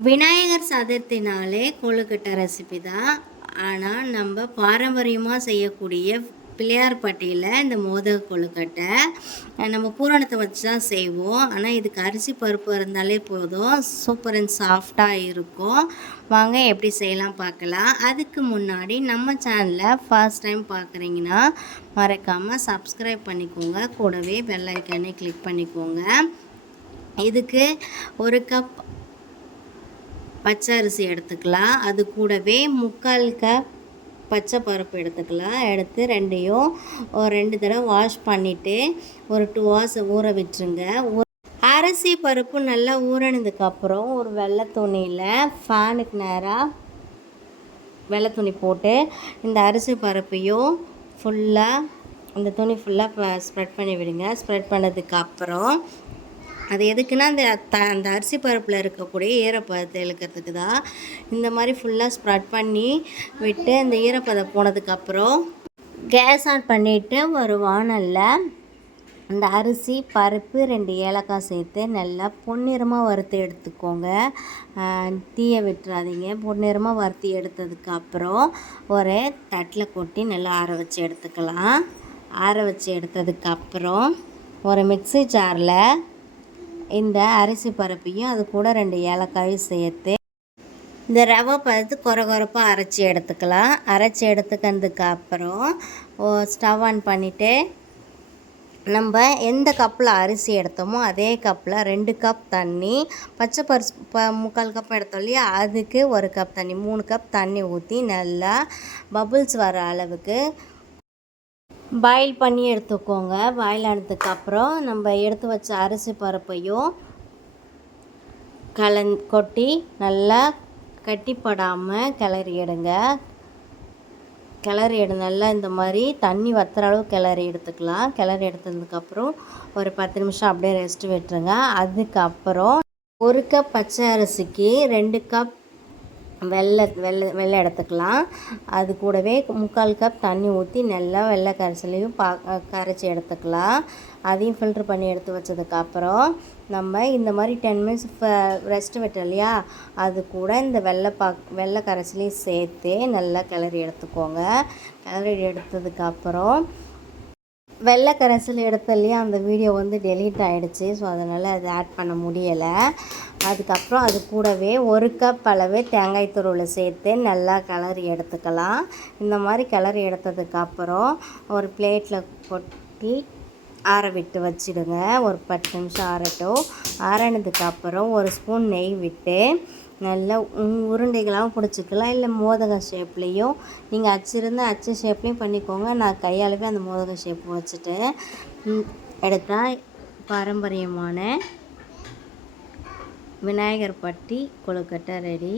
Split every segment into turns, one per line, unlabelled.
விநாயகர் சதுர்த்தினாலே கொழுக்கட்டை recipe தான். ஆனால் நம்ம பாரம்பரியமாக செய்யக்கூடிய பிள்ளையார்பட்டியில் இந்த மோதக கொழுக்கட்டை நம்ம பூரணத்தை வச்சு தான் செய்வோம். ஆனால் இதுக்கு அரிசி பருப்பு இருந்தாலே போதும். சூப்பர் அண்ட் சாஃப்டாக இருக்கும். வாங்க எப்படி செய்யலாம் பார்க்கலாம். அதுக்கு முன்னாடி நம்ம சேனலை ஃபர்ஸ்ட் டைம் பார்க்குறீங்கன்னா மறக்காமல் சப்ஸ்கிரைப் பண்ணிக்கோங்க. கூடவே பெல் ஐக்கானே கிளிக் பண்ணிக்கோங்க. இதுக்கு ஒரு கப் பச்சை அரிசி எடுத்துக்கலாம். அது கூடவே முக்கால் கப் பச்சை பருப்பு எடுத்துக்கலாம். எடுத்து ரெண்டையும் ஒரு ரெண்டு தடவை வாஷ் பண்ணிவிட்டு ஒரு டூ ஹவர்ஸ் ஊற விட்டுருங்க. அரிசி பருப்பு நல்லா ஊறினதுக்கப்புறம் ஒரு வெள்ளை துணியில் ஃபேனுக்கு நேராக வெள்ளை துணி போட்டு இந்த அரிசி பருப்பையும் ஃபுல்லாக இந்த துணி ஃபுல்லாக ஸ்ப்ரெட் பண்ணி விடுங்க. ஸ்ப்ரெட் பண்ணதுக்கப்புறம் அது எதுக்குன்னா அந்த த அந்த அரிசி பருப்பில் இருக்கக்கூடிய ஈரப்பதத்தை இழுக்கிறதுக்கு தான் இந்த மாதிரி ஃபுல்லாக ஸ்ப்ரெட் பண்ணி விட்டு அந்த ஈரப்பதம் போனதுக்கப்புறம் கேஸ் ஆன் பண்ணிவிட்டு ஒரு வானலில் அந்த அரிசி பருப்பு ரெண்டு ஏலக்காய் சேர்த்து நல்லா பொன்னிறமாக வறுத்து எடுத்துக்கோங்க. தீயை விட்டுறாதீங்க. பொன்னிறமாக வறுத்து எடுத்ததுக்கப்புறம் ஒரு தட்டில் கொட்டி நல்லா ஆற வச்சு எடுத்துக்கலாம். ஆற வச்சு எடுத்ததுக்கப்புறம் ஒரு மிக்ஸி ஜாரில் இந்த அரிசி பருப்பையும் அது கூட ரெண்டு ஏலக்காயும் சேர்த்து இந்த ரவை பார்த்து குறை குறைப்பாக அரைச்சி எடுத்துக்கலாம். அரைச்சி எடுத்துக்கிறதுக்கு அப்புறம் ஸ்டவ் ஆன் பண்ணிவிட்டு நம்ம எந்த கப்பில் அரிசி எடுத்தோமோ அதே கப்பில் ரெண்டு கப் தண்ணி பச்சை பரிசு ப முக்கால் கப் எடுத்தோம் இல்லையா? அதுக்கு ஒரு கப் தண்ணி மூணு கப் தண்ணி ஊற்றி நல்லா பபுள்ஸ் வர அளவுக்கு பாயில் பண்ணி எடுத்துக்கோங்க. பாயில் ஆனதுக்கப்புறம் நம்ம எடுத்து வச்ச அரிசி பருப்பையும் கலந் கொட்டி நல்லா கட்டிப்படாமல் கிளறி எடுங்க. கிளறி எடு நல்லா இந்த மாதிரி தண்ணி வத்துற அளவு கிளறி எடுத்துக்கலாம். கிளறி எடுத்ததுக்கப்புறம் ஒரு பத்து நிமிஷம் அப்படியே ரெஸ்ட் விட்டுருங்க. அதுக்கப்புறம் ஒரு கப் பச்சை அரிசிக்கு ரெண்டு கப் வெள்ளை வெள்ளை வெள்ளை எடுத்துக்கலாம். அது கூடவே முக்கால் கப் தண்ணி ஊற்றி நல்லா வெள்ளை கரைசலையும் பா கரைச்சி எடுத்துக்கலாம். அதையும் ஃபில்ட்ரு பண்ணி எடுத்து வச்சதுக்கப்புறம் நம்ம இந்த மாதிரி டென் மினிட்ஸ் ரெஸ்ட் விட்டோம் இல்லையா? அது கூட இந்த வெள்ளை பா வெள்ளை கரைசலையும் சேர்த்து நல்லா கிளறி எடுத்துக்கோங்க. கிளறி எடுத்ததுக்கப்புறம் வெள்ளை கரைசல் எடுத்த இல்லையா அந்த வீடியோ வந்து டெலீட் ஆகிடுச்சு ஸோ அதனால் அது ஆட் பண்ண முடியலை. அதுக்கப்புறம் அது கூடவே ஒரு கப் அளவு தேங்காய் துருவில் சேர்த்து நல்லா கிளறி எடுத்துக்கலாம். இந்த மாதிரி கிளறி எடுத்ததுக்கப்புறம் ஒரு பிளேட்டில் கொட்டி ஆற விட்டு வச்சிடுங்க. ஒரு பத்து நிமிஷம் ஆறட்டும். ஆறினதுக்கப்புறம் ஒரு ஸ்பூன் நெய் விட்டு நல்லா உருண்டைகளாகவும் பிடிச்சிக்கலாம். இல்லை மோதக ஷேப்லேயும் நீங்கள் அச்சிருந்த அச்சு ஷேப்லேயும் பண்ணிக்கோங்க. நான் கையாலவே அந்த மோதக ஷேப் வச்சுட்டேன். எடுத்தால் எடுத்தா பாரம்பரியமான விநாயகர் பட்டி கொழுக்கட்டை ரெடி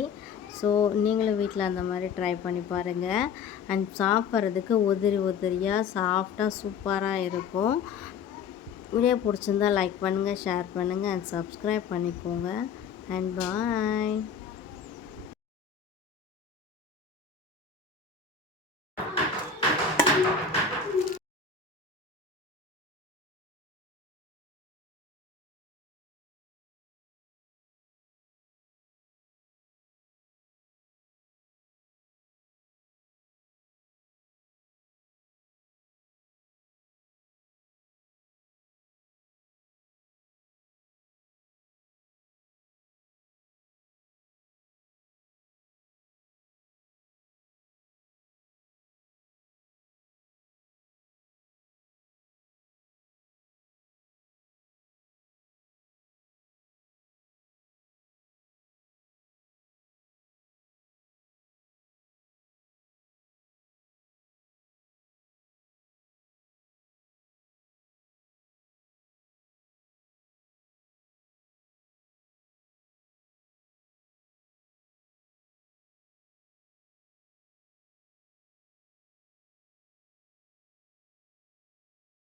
ஸோ நீங்களும் வீட்டில் அந்த மாதிரி ட்ரை பண்ணி பாருங்கள் அண்ட் சாப்பிட்றதுக்கு உதிரி உதிரியாக சாஃப்டாக சூப்பராக இருக்கும். வீடியோ பிடிச்சிருந்தா லைக் பண்ணுங்கள் ஷேர் பண்ணுங்கள் அண்ட் சப்ஸ்கிரைப் பண்ணிக்கோங்க. And bye